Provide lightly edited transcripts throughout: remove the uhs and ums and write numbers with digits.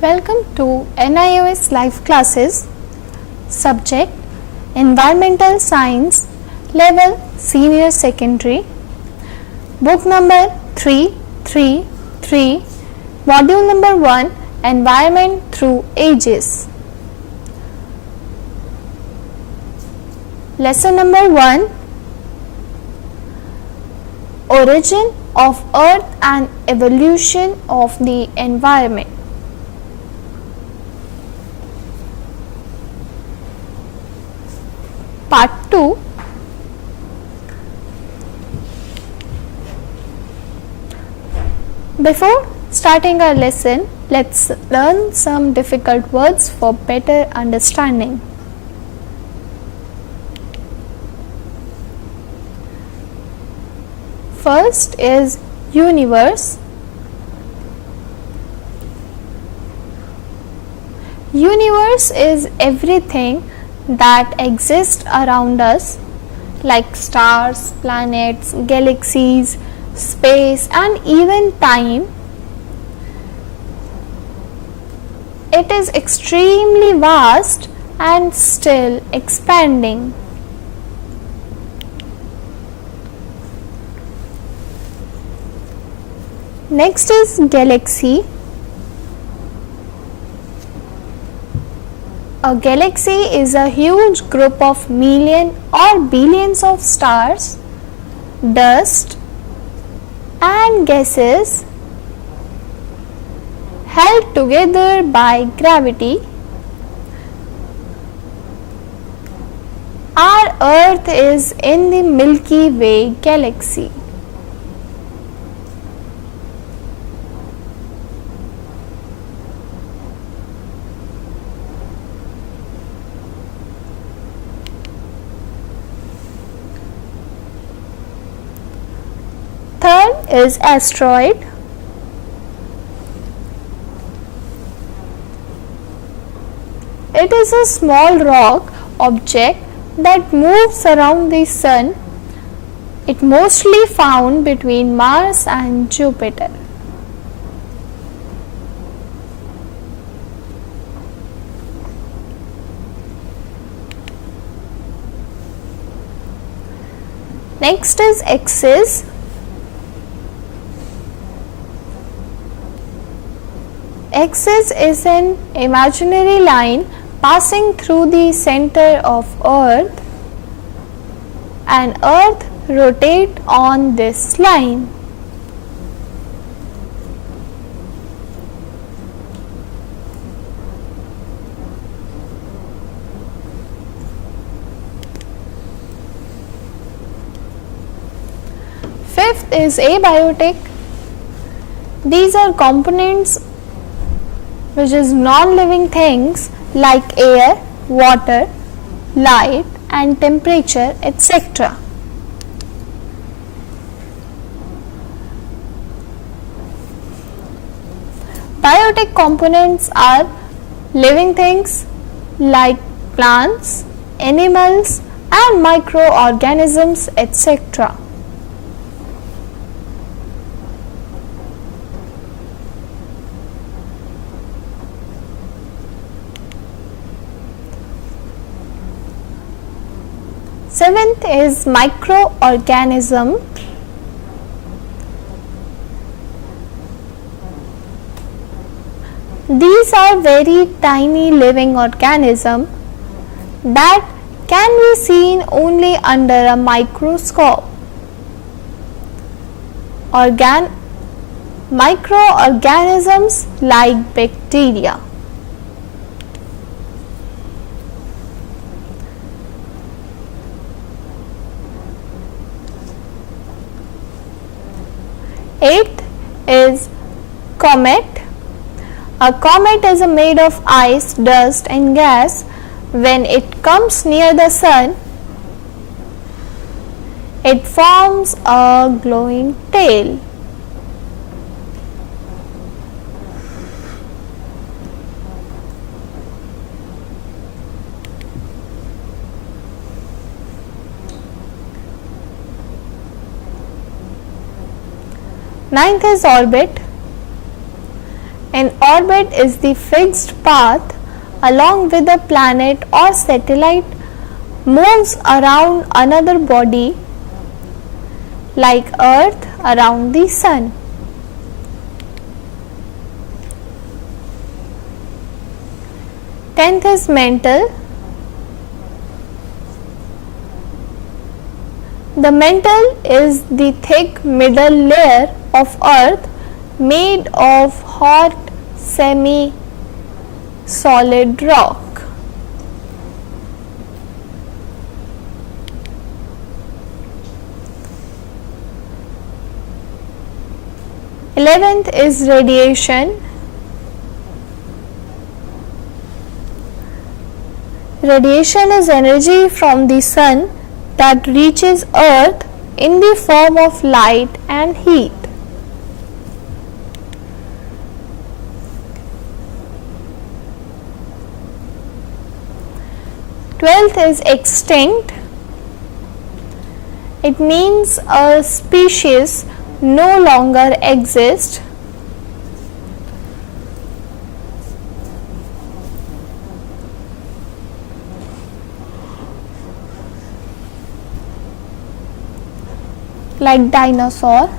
Welcome to NIOS live classes. Subject Environmental Science, Level Senior Secondary. Book number 333, Module number 1, Environment Through Ages. Lesson number 1, Origin of Earth and Evolution of the Environment. Part 2. Before starting our lesson, let's learn some difficult words for better understanding. First is universe. Universe is everything that exist around us, like stars, planets, galaxies, space, and even time. It is extremely vast and still expanding. Next is galaxy. A galaxy is a huge group of millions or billions of stars, dust, and gases held together by gravity. Our Earth is in the Milky Way galaxy. Third is asteroid. It is a small rock object that moves around the Sun. It mostly found between Mars and Jupiter. Next is axis. Axis is an imaginary line passing through the center of Earth, and Earth rotates on this line. Fifth is abiotic. These are components which is non-living things like air, water, light, and temperature, etc. Biotic components are living things like plants, animals, and microorganisms, etc. Seventh is microorganism. These are very tiny living organisms that can be seen only under a microscope. Microorganisms like bacteria. Eighth is comet. A comet is made of ice, dust, and gas. When it comes near the Sun, it forms a glowing tail. Ninth is orbit. An orbit is the fixed path along which a planet or satellite moves around another body like Earth around the Sun. Tenth is mantle. The mantle is the thick middle layer of Earth made of hot semi-solid rock. Eleventh is radiation. Radiation is energy from the sun that reaches Earth in the form of light and heat. Twelfth is extinct. It means a species no longer exists. Like dinosaur.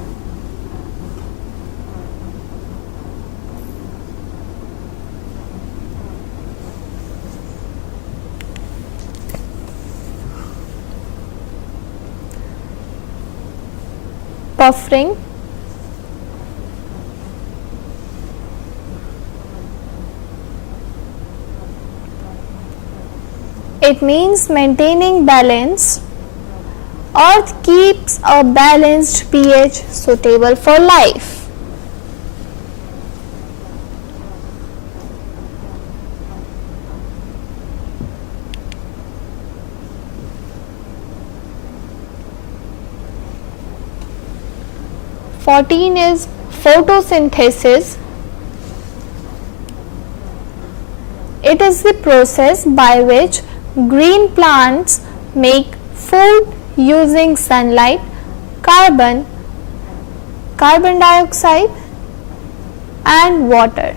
Buffering. It means maintaining balance. Earth keeps a balanced pH suitable for life. Fourteen is photosynthesis. It is the process by which green plants make food using sunlight, carbon dioxide and water.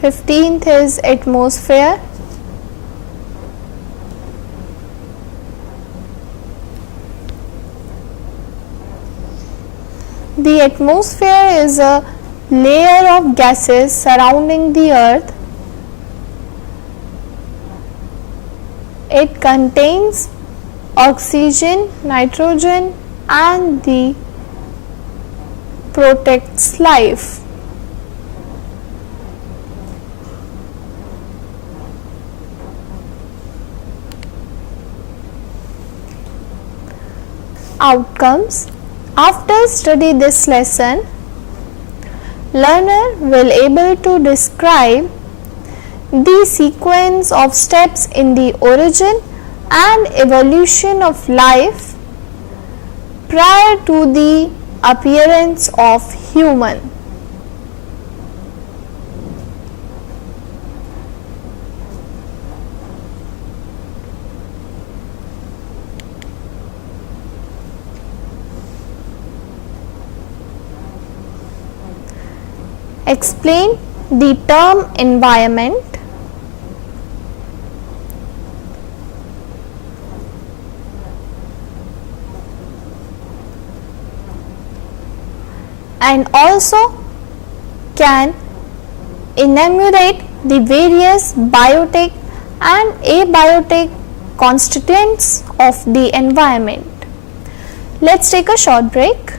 Fifteenth is atmosphere. The atmosphere is a layer of gases surrounding the Earth. It contains oxygen, nitrogen, and the protects life. Outcomes. After study this lesson, learner will able to describe the sequence of steps in the origin and evolution of life prior to the appearance of human. Explain the term environment. And also can enumerate the various biotic and abiotic constituents of the environment. Let's take a short break.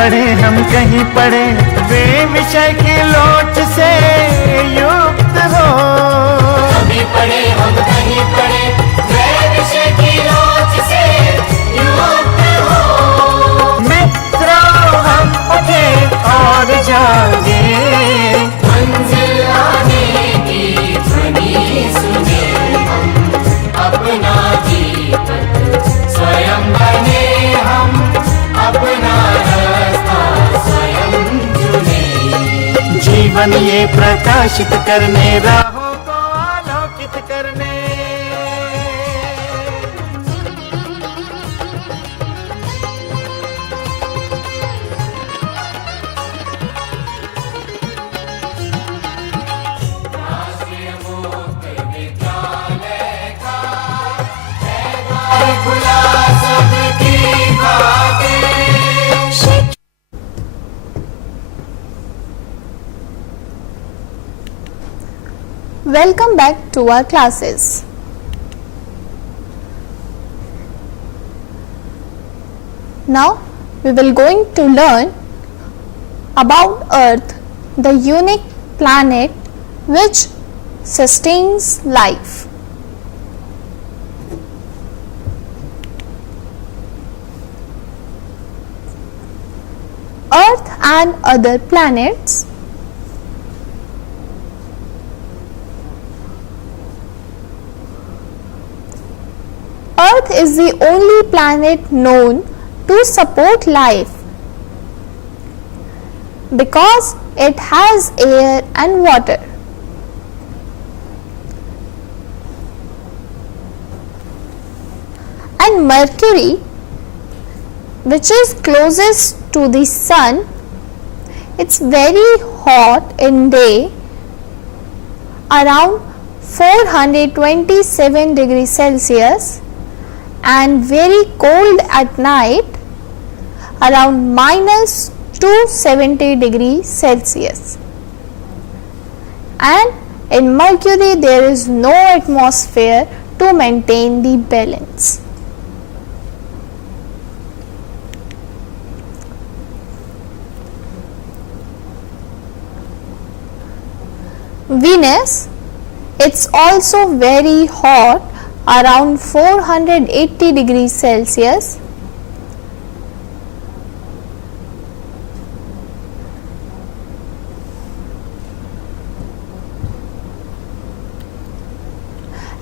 पढ़े हम कहीं पढ़े वे विषय की लोच से युक्त हो। कभी पढ़े हम कहीं पढ़े वे विषय की लोच से युक्त हो। मित्रों हम उठे और जागे, मंजिल आने की ध्वनि सुने हम, अपना दीपक स्वयं बने हम, अपना रास्ता स्वयं चुने। जीवन ये प्रकाशित करने, राहों को आलोकित करने। राष्ट्रीय मुक्त विद्यालय का है द्वार खुला सबकी भागे। Welcome back to our classes. Now we will going to learn about Earth, the unique planet which sustains life. Earth and other planets. Earth is the only planet known to support life because it has air and water. And Mercury, which is closest to the Sun, it's very hot in day, around 427 degrees Celsius, and very cold at night, around minus 270 degrees Celsius. And in Mercury there is no atmosphere to maintain the balance. Venus, it's also very hot, around 480 degrees Celsius,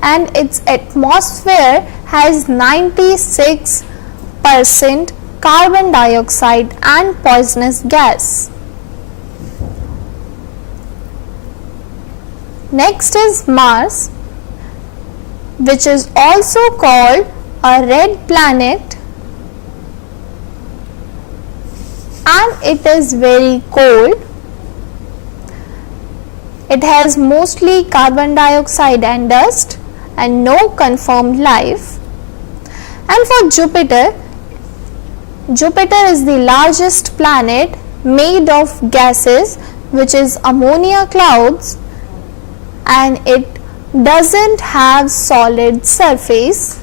and its atmosphere has 96% carbon dioxide and poisonous gas. Next is Mars, which is also called a red planet, and it is very cold. It has mostly carbon dioxide and dust and no confirmed life. And for Jupiter, Jupiter is the largest planet made of gases, which is ammonia clouds, and it doesn't have solid surface.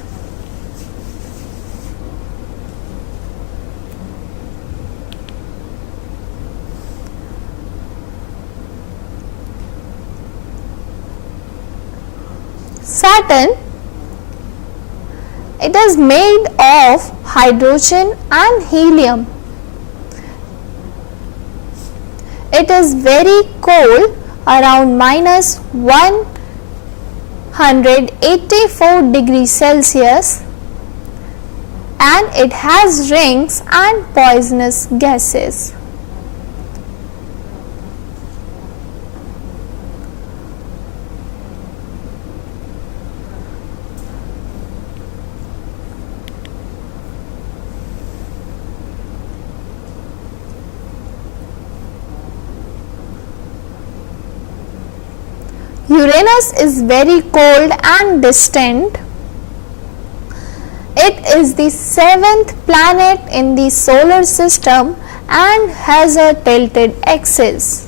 Saturn, it is made of hydrogen and helium. It is very cold, around minus 184 degrees Celsius, and it has rings and poisonous gases. Uranus is very cold and distant. It is the 7th planet in the solar system and has a tilted axis.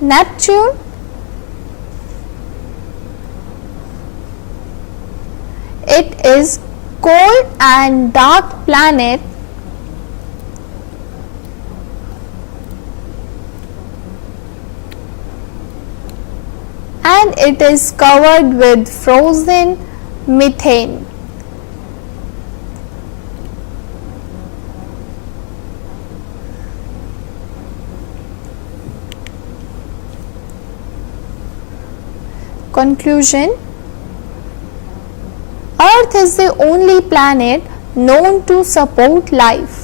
Neptune, it is cold and dark planet, and it is covered with frozen methane. Conclusion: Earth is the only planet known to support life.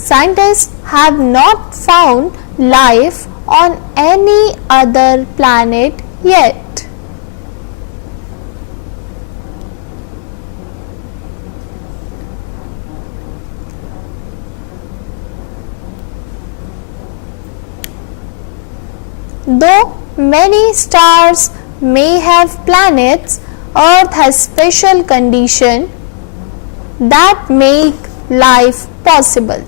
Scientists have not found life on any other planet yet. Though many stars may have planets, Earth has special conditions that make life possible.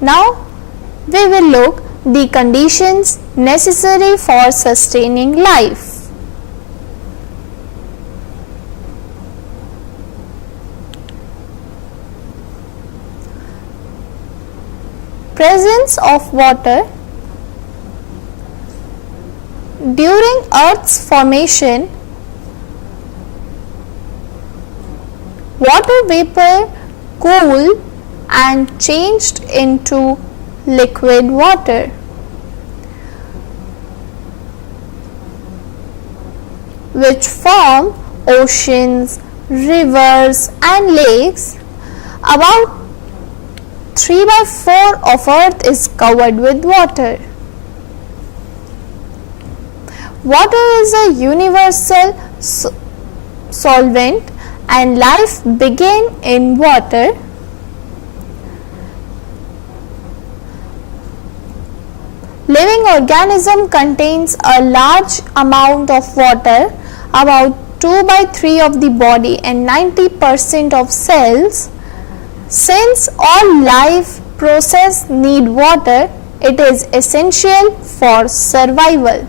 Now we will look the conditions necessary for sustaining life. Presence of water. During Earth's formation, water vapor cooled and changed into liquid water. Which form oceans, rivers and lakes. About 3/4 of Earth is covered with water. Water is a universal solvent and life began in water. Living organism contains a large amount of water, about 2/3 of the body and 90% of cells. Since all life process need water, it is essential for survival.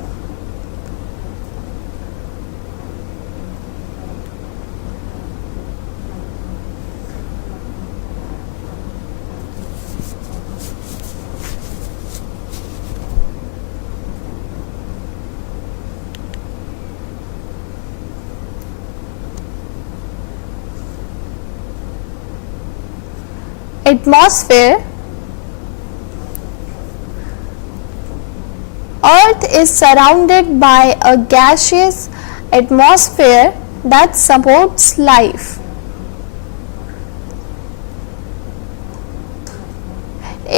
Atmosphere. Earth is surrounded by a gaseous atmosphere that supports life.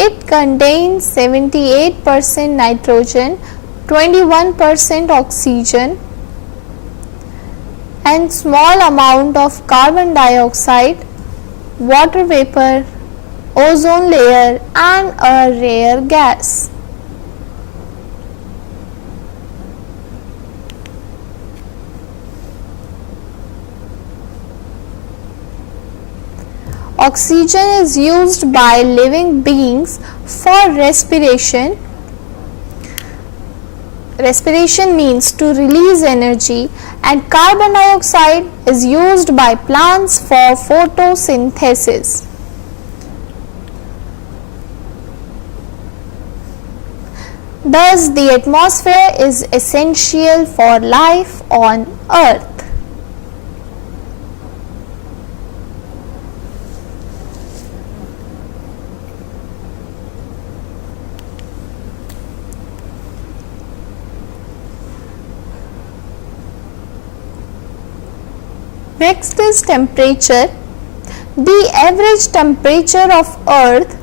It contains 78% nitrogen, 21% oxygen and small amount of carbon dioxide, water vapor, ozone layer and a rare gas. Oxygen is used by living beings for respiration. Respiration means to release energy, and carbon dioxide is used by plants for photosynthesis. Thus, the atmosphere is essential for life on Earth. Next is temperature. The average temperature of Earth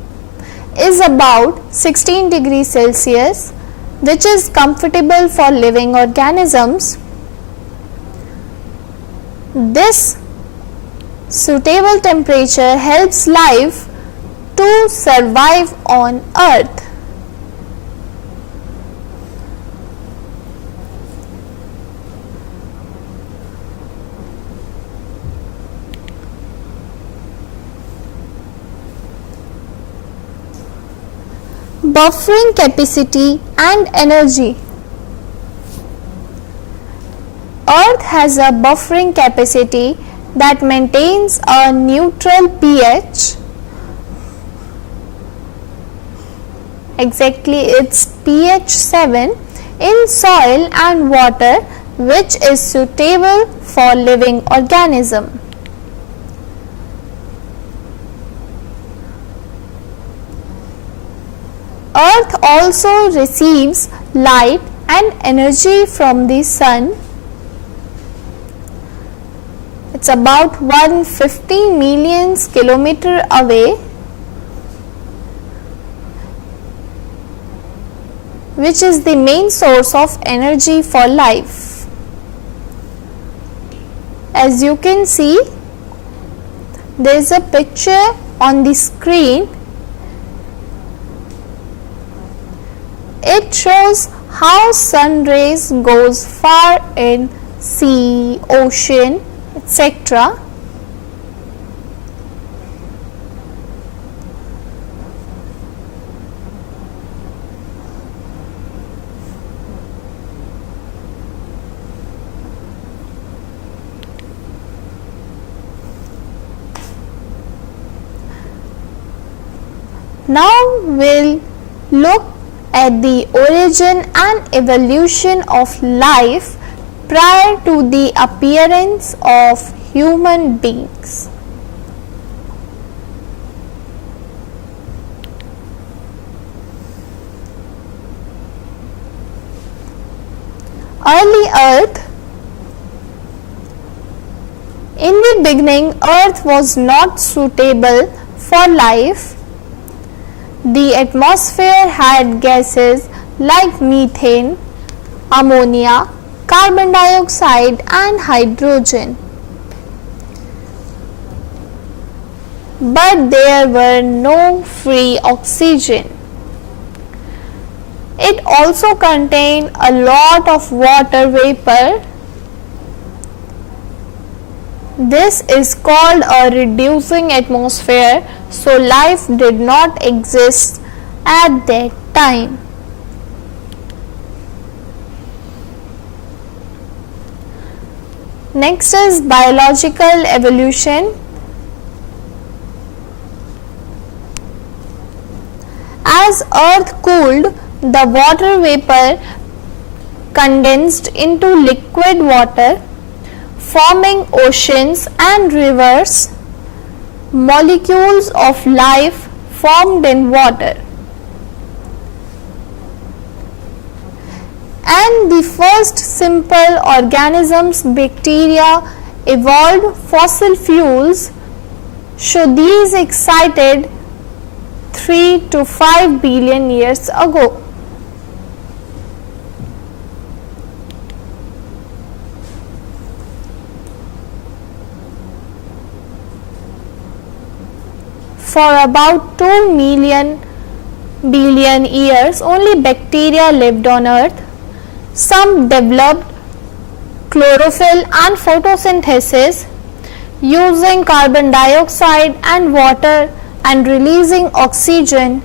is about 16 degrees Celsius, which is comfortable for living organisms. This suitable temperature helps life to survive on Earth. buffering capacity and energy. Earth has a buffering capacity that maintains a neutral pH. Exactly, it's pH 7 in soil and water, which is suitable for living organism. Earth also receives light and energy from the sun. It's about 150 million kilometers away, which is the main source of energy for life. As you can see, there is a picture on the screen. It shows how sun rays goes far in sea, ocean, etc. Now we'll look at the origin and evolution of life prior to the appearance of human beings. Early Earth. In the beginning, Earth was not suitable for life. The atmosphere had gases like methane, ammonia, carbon dioxide and hydrogen. But there were no free oxygen. It also contained a lot of water vapor. This is called a reducing atmosphere, so life did not exist at that time. Next is biological evolution. As Earth cooled, the water vapor condensed into liquid water, forming oceans and rivers. Molecules of life formed in water. And the first simple organisms, bacteria, evolved fossil fuels. So these excited 3 to 5 billion years ago. For about 2 billion years, only bacteria lived on Earth. Some developed chlorophyll and photosynthesis, using carbon dioxide and water and releasing oxygen,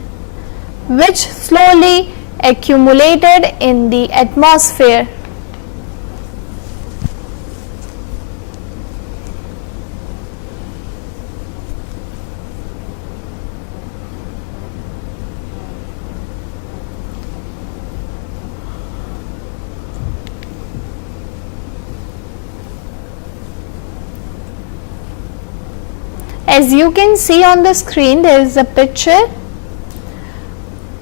which slowly accumulated in the atmosphere. As you can see on the screen, there is a picture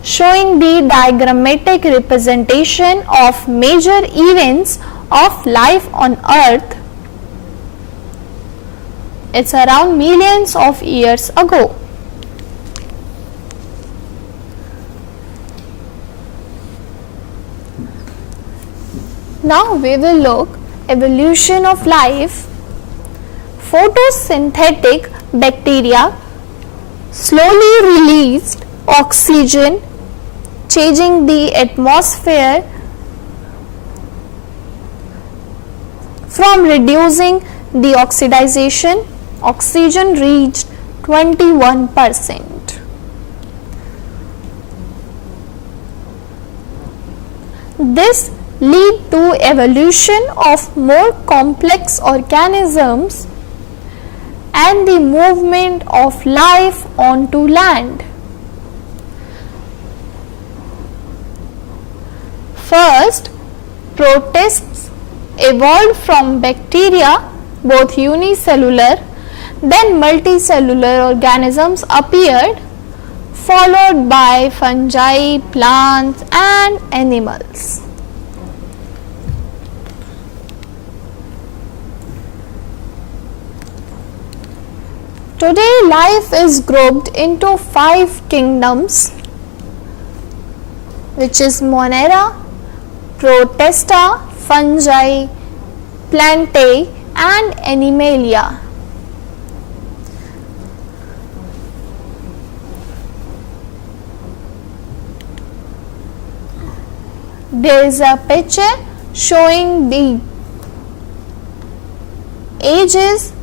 showing the diagrammatic representation of major events of life on Earth. It's around millions of years ago. Now we will look evolution of life. Photosynthetic bacteria slowly released oxygen, changing the atmosphere from reducing the oxidization. Oxygen reached 21%. This lead to evolution of more complex organisms and the movement of life onto land. First, protists evolved from bacteria, both unicellular, then multicellular organisms appeared, followed by fungi, plants and animals. Today life is grouped into 5 kingdoms, which is Monera, Protista, Fungi, Plantae and Animalia. There is a picture showing the ages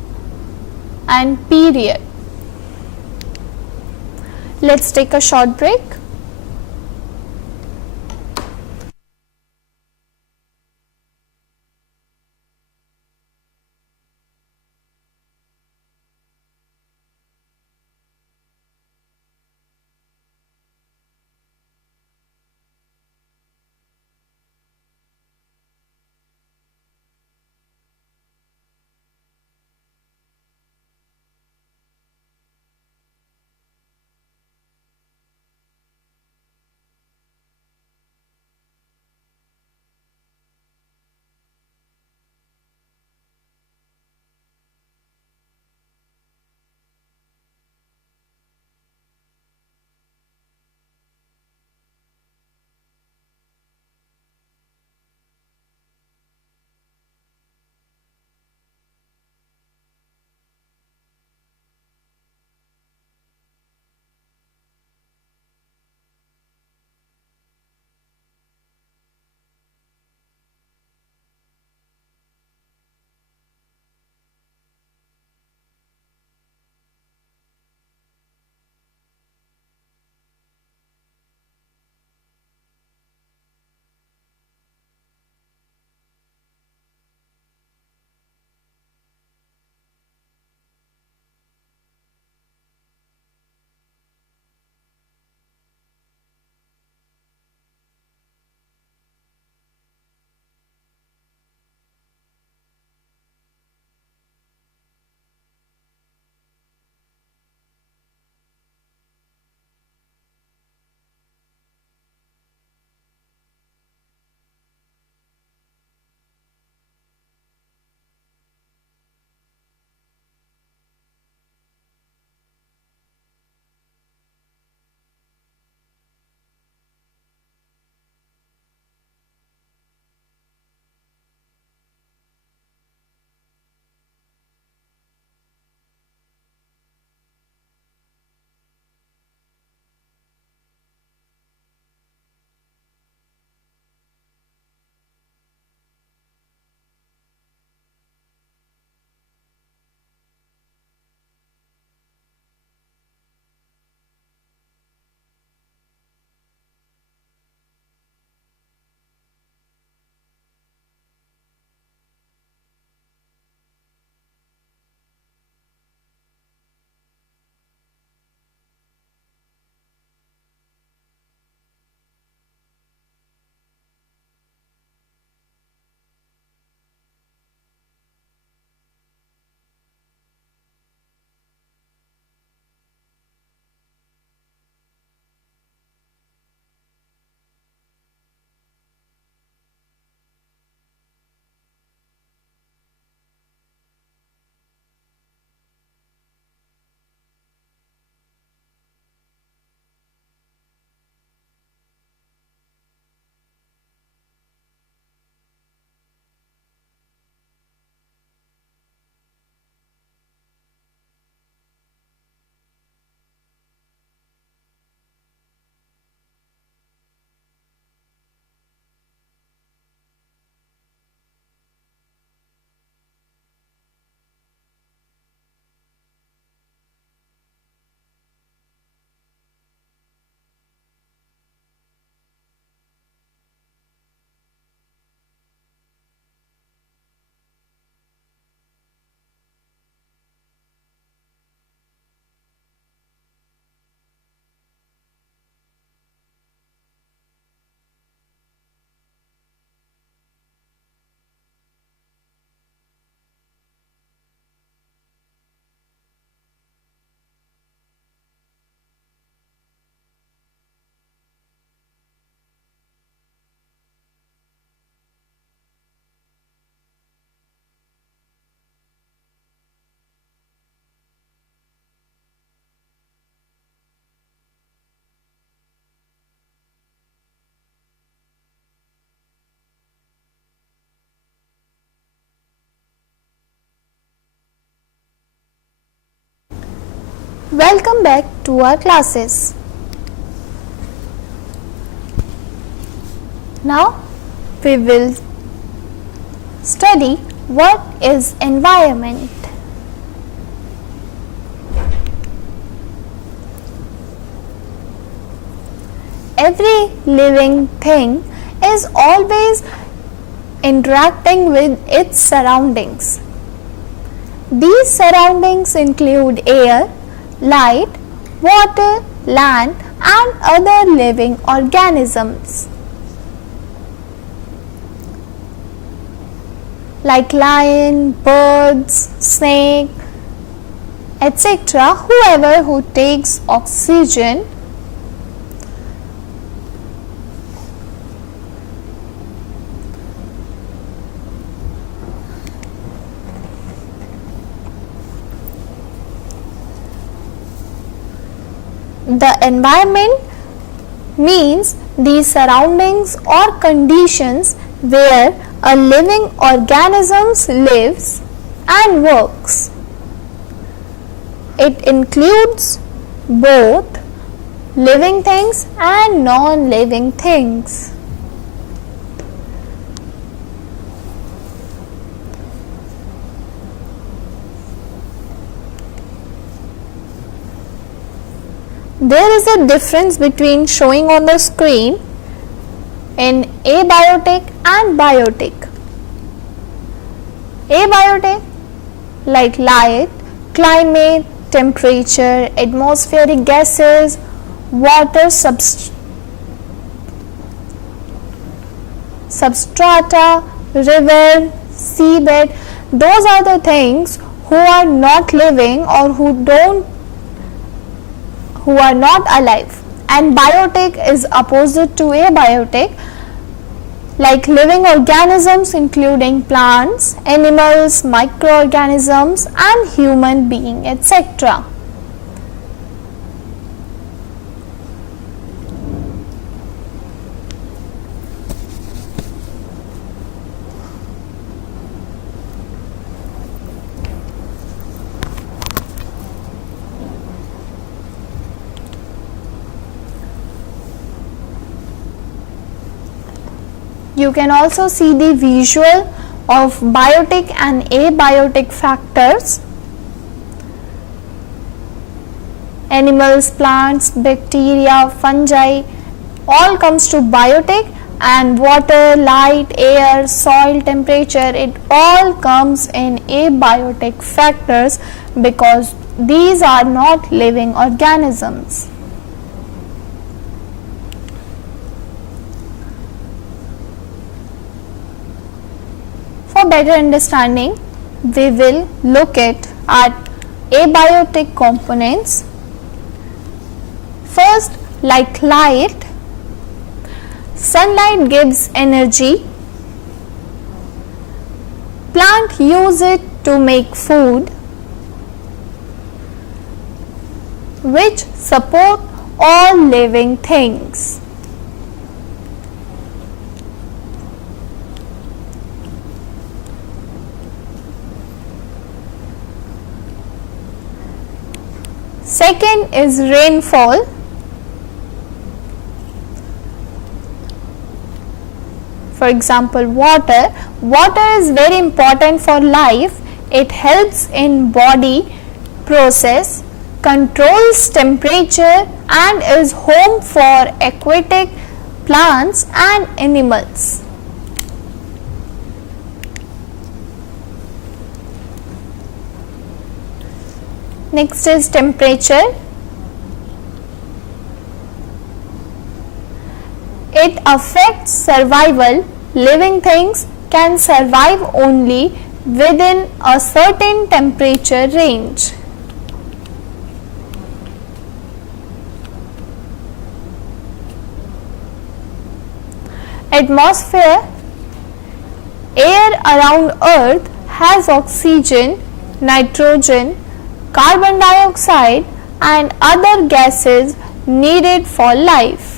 and period. Let's take a short break. Welcome back to our classes. Now we will study what is environment. Every living thing is always interacting with its surroundings. These surroundings include air, light, water, land, and other living organisms. Like lion, birds, snake, etc. Whoever who takes oxygen the environment means the surroundings or conditions where a living organism lives and works. It includes both living things and non-living things. There is a difference between showing on the screen in abiotic and biotic. Abiotic like light, climate, temperature, atmospheric gases, water substrata, river, seabed, those are the things who are not living or who are not alive. And biotic is opposite to abiotic, like living organisms including plants, animals, microorganisms and human being, etc. You can also see the visual of biotic and abiotic factors. Animals, plants, bacteria, fungi all comes to biotic, and water, light, air, soil, temperature, it all comes in abiotic factors because these are not living organisms. For better understanding, we will look at abiotic components. First, like light, sunlight gives energy. Plant use it to make food, which support all living things. Second is rainfall. For example, water. Water is very important for life. It helps in body process, controls temperature and is home for aquatic plants and animals. Next is temperature. It affects survival. Living things can survive only within a certain temperature range. Atmosphere. Air around Earth has oxygen, nitrogen, carbon dioxide and other gases needed for life.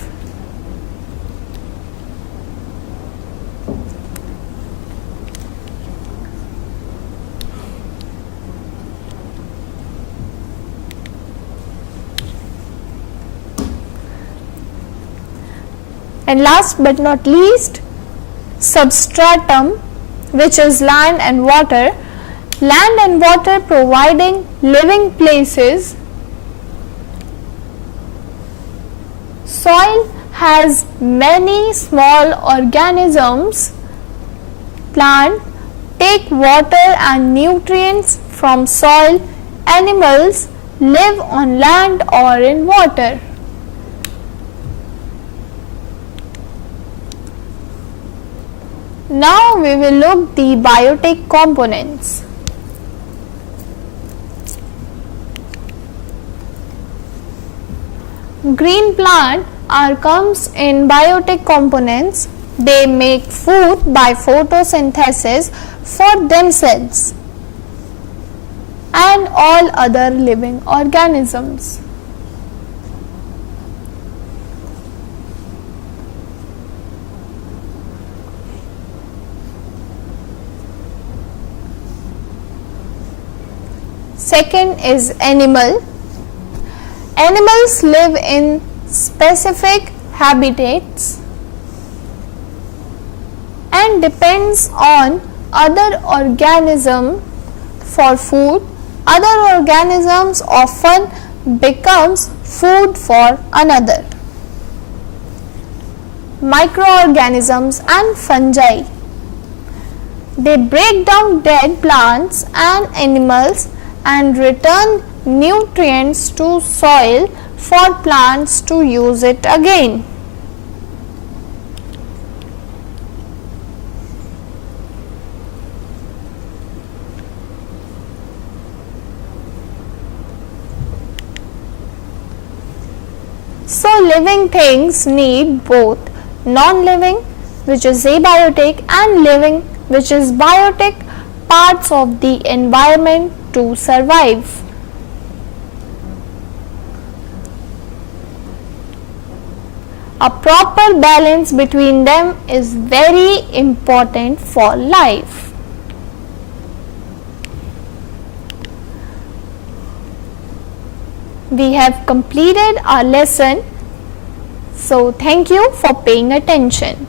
And last but not least, substratum, which is land and water. Land and water providing living places. Soil has many small organisms. Plants take water and nutrients from soil. Animals live on land or in water. Now we will look the biotic components. Green plant comes in biotic components. They make food by photosynthesis for themselves and all other living organisms. Second is animal. Animals live in specific habitats and depends on other organisms for food. Other organisms often becomes food for another. Microorganisms and fungi. They break down dead plants and animals and return nutrients to soil for plants to use it again. So living things need both non-living, which is abiotic, and living, which is biotic, parts of the environment to survive. A proper balance between them is very important for life. We have completed our lesson. So thank you for paying attention.